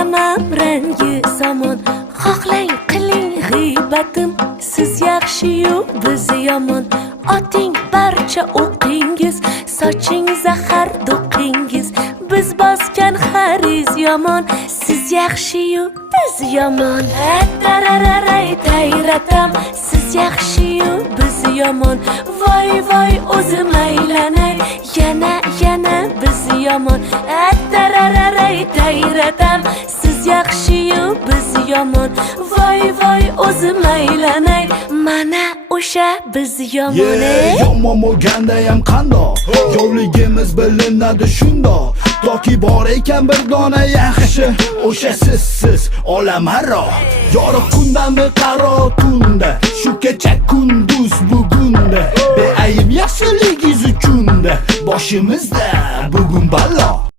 Bilaman rangi zamon, xohlang qiling g'iybatim. Siz yaxshi-yu biz yomon, oting barcha o'qingiz, soching zahar do'qingiz. Biz bosgan xariz yomon, siz yaxshi-yu biz yomon. Tarararay tayratam, siz yaxshi-yu biz yomon. Voy voy o'zim aylanay, yana biz yomon. Tarararay tayratam, siz yaxshi-yu biz yomon. Voy voy o'zim aylanay, mana o'sha biz yomon. Yomon bo'lgandayam qandoq, yovligimiz bilinadi shundoq. Toki bor ekan bir dona yaxshi, o'sha siz olamaro. Yorug' kundami qaro tunda, shu kecha kunduz bugunda. Beayb yaxshiligingiz uchunda, boshimizda bugun balo.